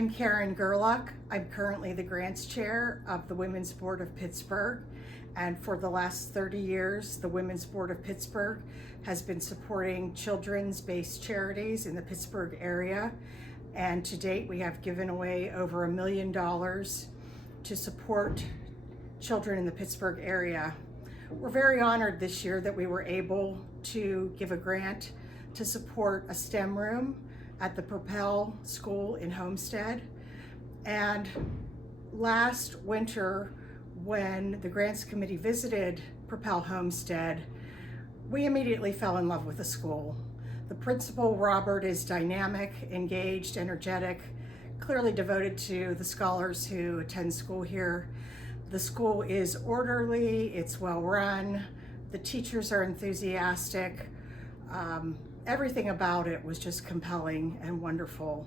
I'm Karen Gerlach. I'm currently the grants chair of the Women's Board of Pittsburgh. And for the last 30 years, the Women's Board of Pittsburgh has been supporting children's-based charities in the Pittsburgh area. And to date, we have given away over $1 million to support children in the Pittsburgh area. We're very honored this year that we were able to give a grant to support a STEM room at the Propel School in Homestead. And last winter, when the grants committee visited Propel Homestead, we immediately fell in love with the school. The principal, Robert, is dynamic, engaged, energetic, clearly devoted to the scholars who attend school here. The school is orderly, it's well run, the teachers are enthusiastic. Everything about it was just compelling and wonderful.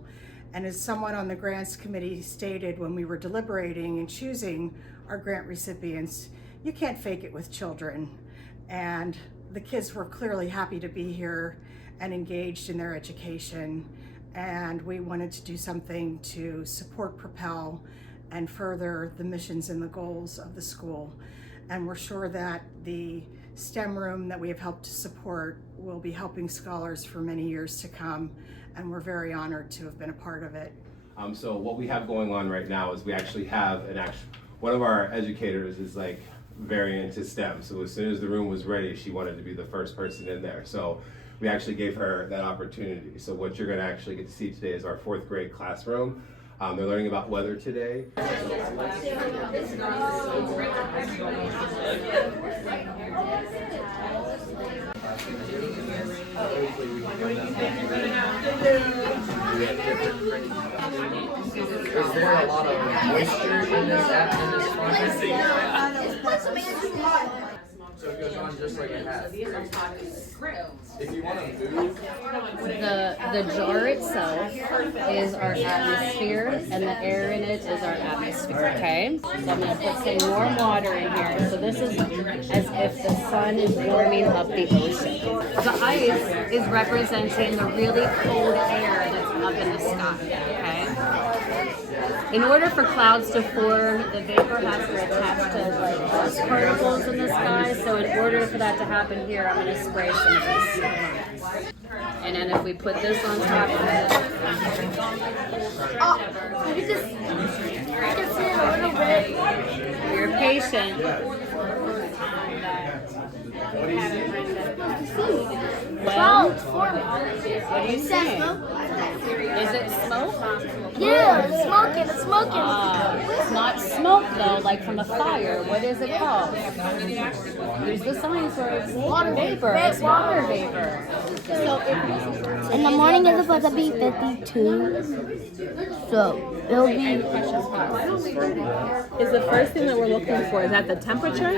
And as someone on the grants committee stated when we were deliberating and choosing our grant recipients, you can't fake it with children. And the kids were clearly happy to be here and engaged in their education. And we wanted to do something to support Propel and further the missions and the goals of the school. And we're sure that the STEM room that we have helped to support will be helping scholars for many years to come, and we're very honored to have been a part of it. So what we have going on right now is we actually have one of our educators is very into STEM, so as soon as the room was ready, she wanted to be the first person in there. So we actually gave her that opportunity. So what you're going to actually get to see today is our 4th grade classroom. They're learning about weather today. Is there a lot of moisture in this farm? So it goes on just like it has. If you want to move, the jar itself is our atmosphere, and the air in it is our atmosphere. Okay, so I'm going to put some warm water in here. So this is as if the sun is warming up the ocean. The ice is representing the really cold air that's up in the sky. Okay. In order for clouds to form, the vapor has to attach to dust particles in the sky. So in order for that to happen here, I'm going to spray some of this. And then if we put this on top of it. Oh, you can see it a little bit. You're patient. Well, what do you say? Is it smoke? Yeah, it's smoking, it's smoking. It's not smoke though, like from a fire. What is it called? Use the science words. Water vapor. It's water vapor. So in the morning it's supposed to be 52. So it'll be. Is the first thing that we're looking for, is that the temperature?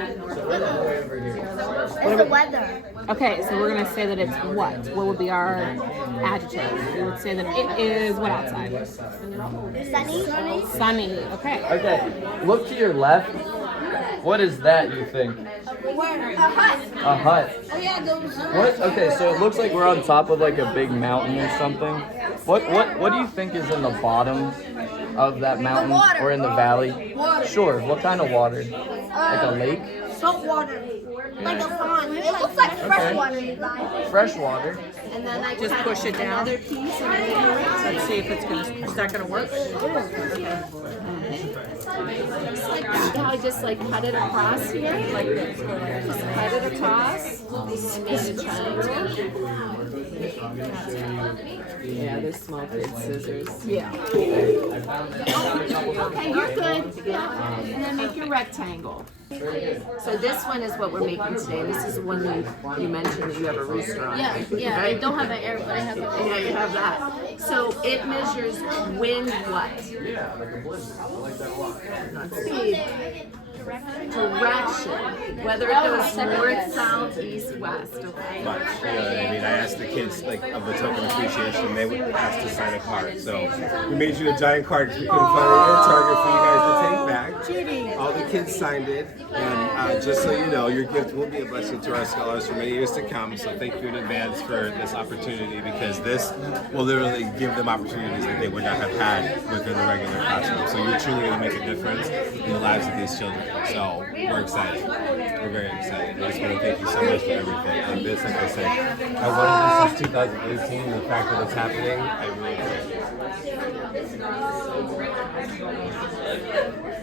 It's the weather. Okay, so we're going to say that it's what? What would be our adjective? We would say that it is what outside? Sunny. Sunny. Okay. okay, look to your left. What is that, you think? A hut. A hut. Oh yeah, those. What? Okay, so it looks like we're on top of like a big mountain or something. What do you think is in the bottom of that mountain or in the valley? Water. Sure. What kind of water? Like a lake? Salt water. Like a pond. It looks like fresh water. Fresh water. And then I just push it down. Another piece. Let's see if is that going to work? I just cut it across here, like this. Just cut it across. Yeah, there's small kid scissors. Yeah. Okay, you're good. Yeah. And then make your rectangle. So this one is what we're making today. This is the one you mentioned that you have a rooster on. Yeah, yeah. Right? I don't have an air, but I have a. Yeah, you have that. So it measures wind what? Not speed. Direction. Whether it goes north, south, east, west. Okay. But I asked the kids of the token appreciation, they would ask to sign a card. So we made you a giant card because we couldn't find a target for you guys to take back. Judy. all the kids signed it, and just so you know, your gift will be a blessing to our scholars for many years to come. So thank you in advance for this opportunity, because this will literally give them opportunities that they would not have had within the regular classroom. So you're truly going to make a difference in the lives of these children. So we're excited. We're very excited. I just want to thank you so much for everything. And this, like I said, I wanted this since 2018. The fact that it's happening, I really appreciate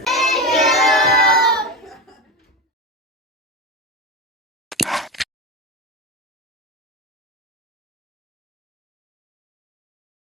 it.